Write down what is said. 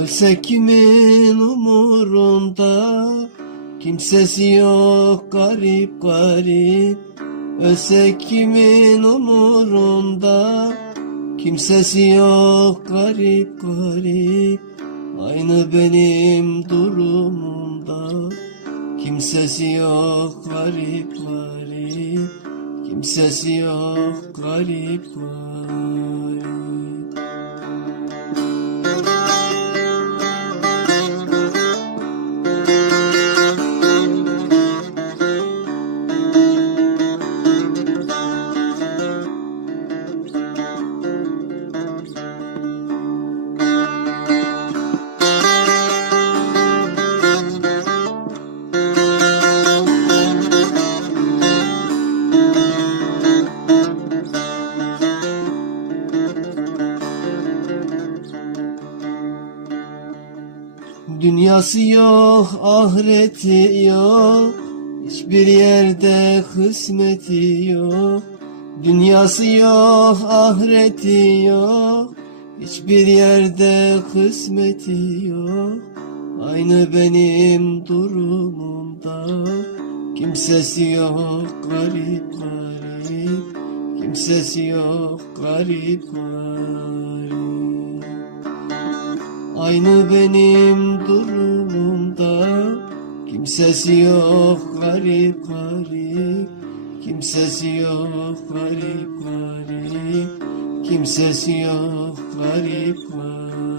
Ölse kimin umurunda? Kimsesi yok garip garip. Ölse kimin umurunda? Kimsesi yok garip garip. Aynı benim durumumda. Kimsesi yok garip garip. Kimsesi yok garip garip Dünyası yok, ahireti yok. Hiçbir yerde kısmeti yok. Dünyası yok, ahireti yok. Hiçbir yerde kısmeti yok. Aynı benim durumumda. Kimsesi yok, garip garip. Kimsesi yok, garip garip. Aynı benim durumumda. Kimsesi yok garip garip. Kimsesi yok garip garip. Kimsesi yok garip garip